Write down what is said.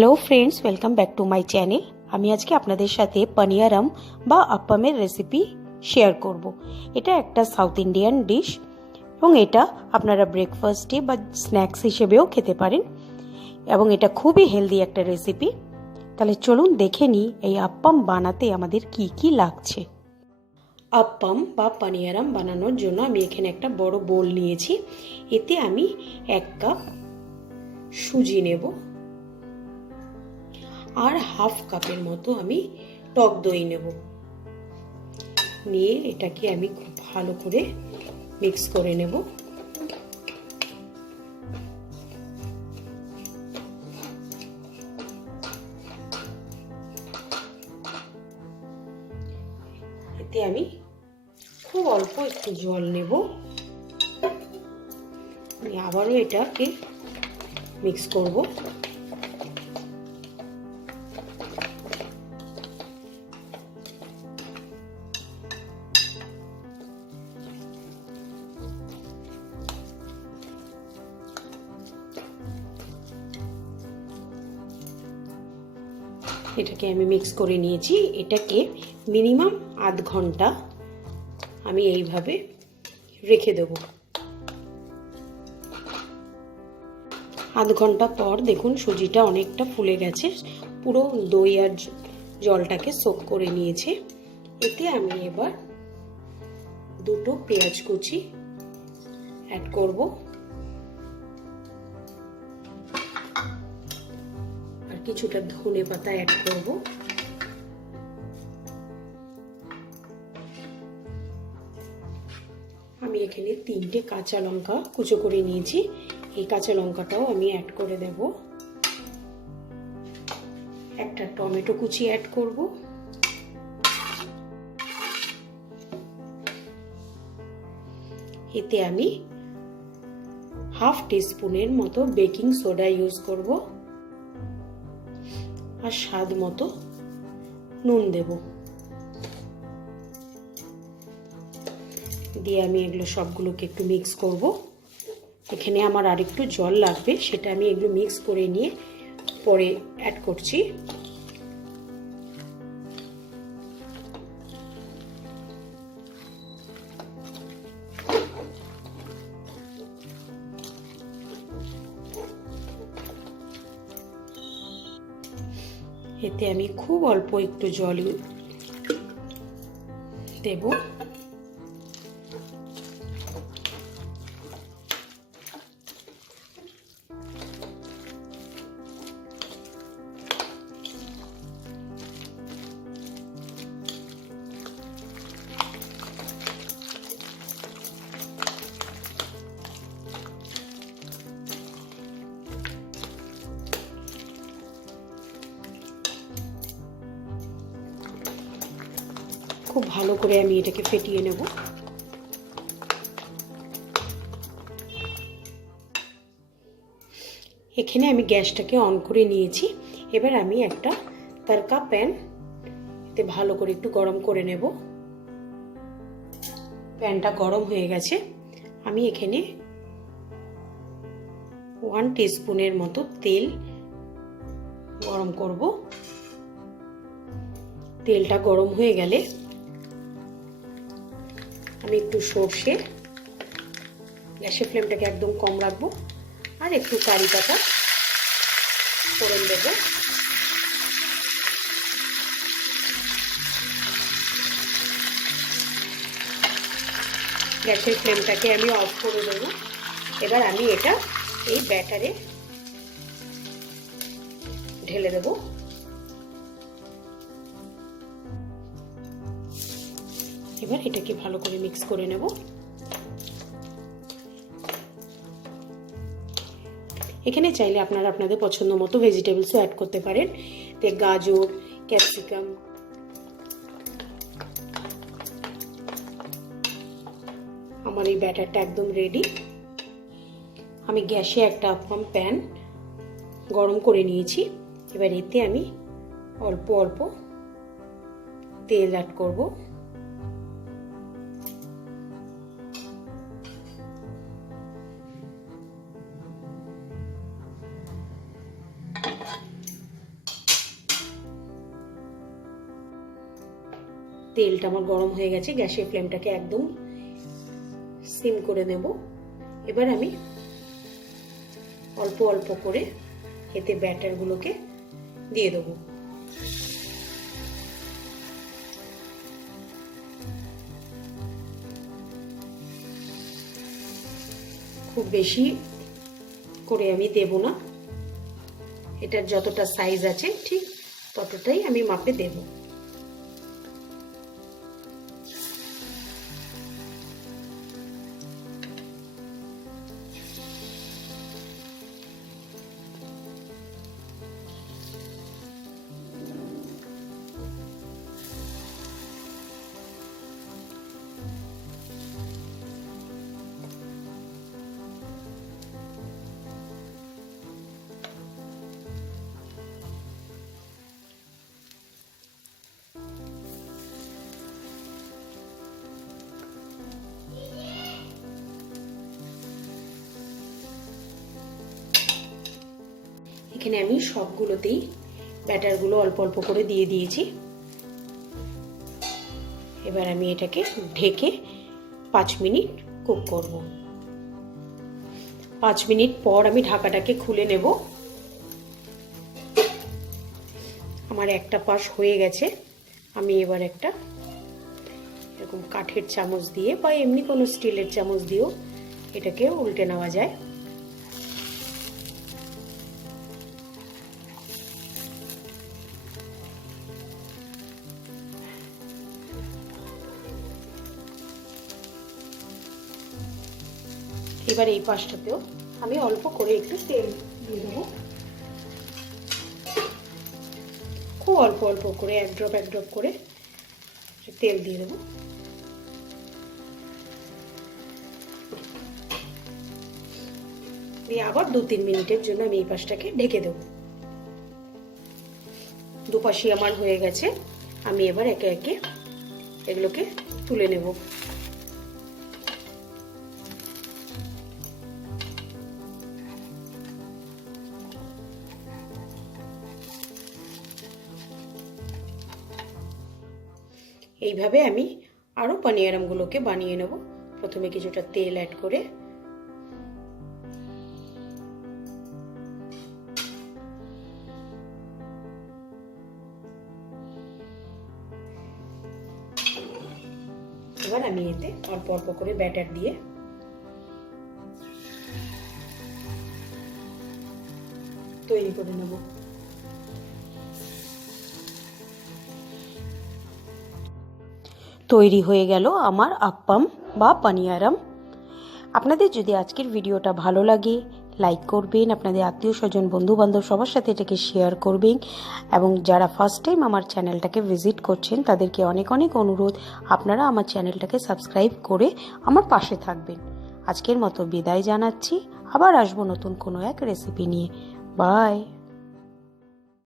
Hello friends, welcome back to my channel. আমি আজকে আপনাদের সাথে পানিয়ারাম বা আপ্পামের রেসিপি শেয়ার করব। এটা একটা সাউথ ইন্ডিয়ান ডিশ এবং এটা আপনারা ব্রেকফাস্টে বা স্ন্যাক্স হিসেবেও খেতে পারেন এবং এটা খুবই হেলদি একটা রেসিপি। তাহলে চলুন দেখে নিই এই আপ্পাম বানাতে আমাদের কি কি লাগছে। আপ্পাম বা পানিয়ারাম বানানোর জন্য আমি এখানে একটা বড় বোল নিয়েছি। এতে আমি 1 কাপ সুজি নেব আর হাফ কাপের মতো আমি টক দই নেব। নিয়ে এটাকে আমি খুব ভালো করে মিক্স করে নেব। এতে আমি খুব অল্প একটু জল নেব। আবারও এটাকে মিক্স করব। এটাকে আমি মিক্স করে নিয়েছি। এটাকে মিনিমাম আধ ঘন্টা আমি এইভাবে রেখে দেব। আধ ঘন্টা পর দেখুন সুজিটা অনেকটা ফুলে গেছে, পুরো দই আর জলটাকে সোক করে নিয়েছে। এতে আমি এবার 2টো পেঁয়াজ কুচি অ্যাড করব আর কিছুটা ধনে পাতা অ্যাড করব। আমি এখানে 3টে কাঁচা লঙ্কা কুচো করে নিয়েছি, এই কাঁচা লঙ্কাটাও আমি অ্যাড করে দেব। একটা টমেটো কুচি অ্যাড করব। এতে আমি হাফ টিস্পুনের মতো বেকিং সোডা ইউজ করব আর স্বাদ মতো নুন দেব। দিয়ে আমি এগুলো সবগুলোকে একটু মিক্স করব। এখানে আমার আরেকটু জল লাগবে, সেটা আমি এগুলো মিক্স করে নিয়ে পরে অ্যাড করছি। এতে আমি খুব অল্প একটু জল দেব। খুব ভালো করে আমি এটাকে ফেটিয়ে নেব। এখানে আমি গ্যাসটাকে অন করে নিয়েছি। এবার আমি একটা তড়কা প্যান এতে ভালো করে একটু গরম করে নেব। প্যানটা গরম হয়ে গেছে। আমি এখানে 1 টিস্পুনের মতো তেল গরম করব। তেলটা গরম হয়ে গেলে আমি একটু সর্ষে, গ্যাসের ফ্লেমটাকে একদম কম রাখবো, আর একটু কারি পাতা ফোড়ন দেব। গ্যাসের ফ্লেমটাকে আমি অফ করে দেবো। এবার আমি এটা এই ব্যাটারে ঢেলে দেব। এবার এটাকে ভালো করে মিক্স করে নেব। এখানে চাইলে আপনারা আপনাদের পছন্দ মতো ভেজিটেবলসও অ্যাড করতে পারেন। গাজর, ক্যাপসিকাম। আমার এই ব্যাটারটা একদম রেডি। আমি গ্যাসে একটা আপ্পাম প্যান গরম করে নিয়েছি। এবার এতে আমি অল্প অল্প তেল অ্যাড করব। তেলটা আমার গরম হয়ে গেছে, গ্যাসের ফ্লেমটাকে একদম সিম করে নেব। এবার আমি অল্প অল্প করে এতে ব্যাটারগুলোকে দিয়ে দেবো। খুব বেশি করে আমি দেব না, এটার যতটা সাইজ আছে ঠিক ততটাই আমি মাপে দেব। এখানে আমি সবগুলোতেই ব্যাটারগুলো অল্প অল্প করে দিয়ে দিয়েছি। এবার আমি এটাকে ঢেকে 5 মিনিট কুক করব। 5 মিনিট পর আমি ঢাকাটাকে খুলে নেব। আমার একটা পাশ হয়ে গেছে, আমি এবার একটা এরকম কাঠের চামচ দিয়ে বা এমনি কোনো স্টিলের চামচ দিয়েও এটাকে উল্টে নেওয়া যায়। এবার এই পাশটাতেও আমি অল্প করে একটু তেল দিয়ে দেবো, খুব অল্প অল্প করে এক ড্রপ করে তেল দিয়ে দেবো। দিয়ে আবার 2-3 মিনিটের জন্য আমি এই পাশটাকে ঢেকে দেবো। দুপাশই আমার হয়ে গেছে, আমি এবার একে একে এগুলোকে তুলে নেব। এইভাবে আমি আরো পানিয়ারামগুলোকে বানিয়ে নেব। প্রথমে কিছুটা তেল অ্যাড করে এবার আমি এতে অল্প অল্প করে ব্যাটার দিয়ে তৈরি করে নেব। তৈরি হয়ে গেল আমার আপ্পাম বা পানিয়ারাম। আপনাদের যদি আজকের ভিডিওটা ভালো লাগে লাইক করবেন, আপনাদের আত্মীয় স্বজন বন্ধু বান্ধব সবার সাথে এটাকে শেয়ার করবেন, এবং যারা ফার্স্ট টাইম আমার চ্যানেলটাকে ভিজিট করছেন তাদেরকে অনেক অনেক অনুরোধ আপনারা আমার চ্যানেলটাকে সাবস্ক্রাইব করে আমার পাশে থাকবেন। আজকের মতো বিদায় জানাচ্ছি, আবার আসবো নতুন কোনো এক রেসিপি নিয়ে। বাই।